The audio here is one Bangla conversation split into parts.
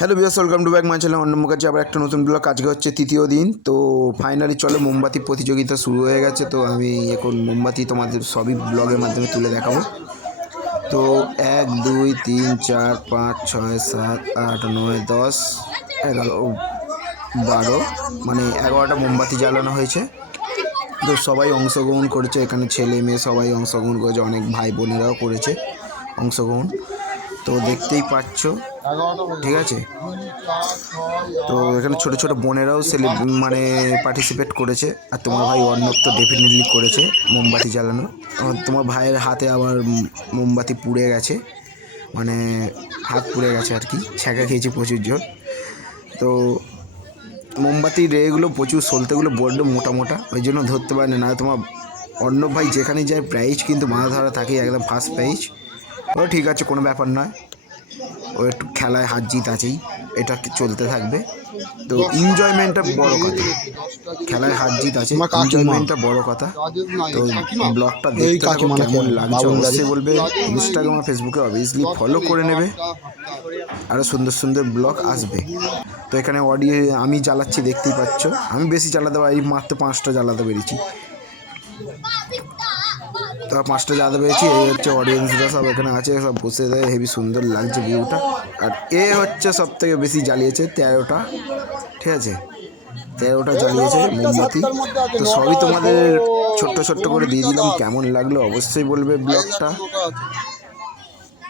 Hello viewers, welcome to back my channel. অন্য কাছে আবার একটা নতুন ব্লগ। আজকে হচ্ছে তৃতীয় দিন। তো ফাইনালি চলো, মোমবাতি প্রতিযোগিতা শুরু হয়ে গেছে। তো আমি এখন মোমবাতি তোমাদের সবই ব্লগের মাধ্যমে তুলে দেখাবো। তো 1 2 3 4 5 6 7 8 9 10 11 12 মানে 11টা মোমবাতি জ্বালানো হয়েছে। তো সবাই অংশগ্রহণ করেছে, এখানে ছেলে মেয়ে সবাই অংশগ্রহণ করেছে, অনেক ভাই বোনেরাও করেছে অংশগ্রহণ। তো দেখতেই পাচ্ছ, ঠিক আছে। তো এখানে ছোট ছোট বোনেরাও মানে পার্টিসিপেট করেছে। আর তোমার ভাই অর্ণব তো ডেফিনেটলি করেছে মোমবাতি জ্বালানো। তোমার ভাইয়ের হাতে আবার মোমবাতি পুড়ে গেছে, মানে হাত পুড়ে গেছে আর কি, ছ্যাঁকা খেয়েছে প্রচুর জোর। তো মোমবাতির এগুলো প্রচুর, সলতেগুলো বড্ড মোটা মোটা, ওই জন্য ধরতে পারে না। তোমার অর্ণব ভাই যেখানে যায় প্রাইজ কিন্তু বাঁধা ধরা থাকে, একদম ফার্স্ট প্রাইজ। ও ঠিক আছে, কোনো ব্যাপার নয়, ও একটু খেলায় হার জিত আছেই, এটা চলতে থাকবে। তো এনজয়মেন্টটা বড় কথা, খেলায় হার জিত আছে, এনজয়মেন্টটা বড় কথা। তো ব্লগটা দেখতে থাকো, কেমন লাগছে অবশ্যই বলবে। ইনস্টাগ্রাম আর ফেসবুকে অবভিয়াসলি ফলো করে নেবে, আরও সুন্দর সুন্দর ব্লগ আসবে। তো এখানে অডিও আমি জ্বালাচ্ছি, দেখতেই পাচ্ছ। আমি বেশি জ্বালাতে পারি, মাত্র 5টা জ্বালাতে পেরেছি। তো 5টা জ্বালাতে পেরেছি। এই হচ্ছে অডিয়েন্সরা সব এখানে আছে, সব বসে দেয়, হেভি সুন্দর লাগছে ভিউটা। আর এ হচ্ছে সব থেকে বেশি জ্বালিয়েছে, 13টা, ঠিক আছে, 13টা জ্বালিয়েছে মোমবাতি। তো সবই তোমাদের ছোট্ট ছোট্ট করে দিয়ে দিলাম। কেমন লাগলো অবশ্যই বলবে ব্লগটা,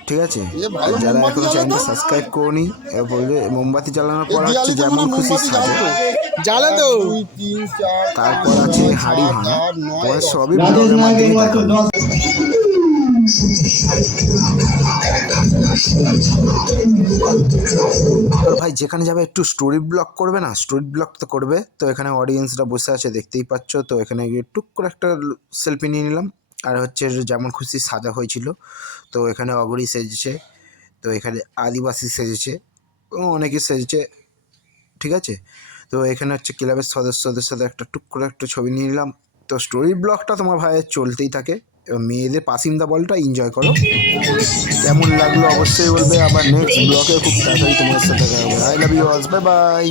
ঠিক আছে। আর যারা এখনো চ্যানেলটা সাবস্ক্রাইব করোনি, বলবে মোমবাতি জ্বালানোর পর হচ্ছে যেমন খুশি সাজো, তারপর আছে হাড়ি ভাঙা। তোমার সবই ব্লগের মাধ্যমে দেখাবো। ভাই যেখানে যাবে একটু স্টোরি ব্লগ করবে না, স্টোরি ব্লগ তো করবে। তো এখানে অডিয়েন্সরা বসে আছে, দেখতেই পাচ্ছ। তো এখানে গিয়ে টুক করে একটা সেলফি নিয়ে নিলাম। আর হচ্ছে যেমন খুশি সাজা হয়েছিল। তো এখানে অগরি সেজেছে, তো এখানে আদিবাসী সেজেছে, অনেকে সেজেছে, ঠিক আছে। তো এখানে হচ্ছে ক্লাবের সদস্যদের সাথে একটা টুক করে একটা ছবি নিয়ে নিলাম। তো স্টোরি ব্লগটা তোমার ভাইয়ের চলতেই থাকে। মেয়েদের পাসিন্দা বলটা এনজয় করো। কেমন লাগলো অবশ্যই বলবে। আবার নেক্সট ব্লগে খুব তাড়াতাড়ি তোমার সাথে দেখা হবে। আই লাভ ইউ অলস, বাই বাই।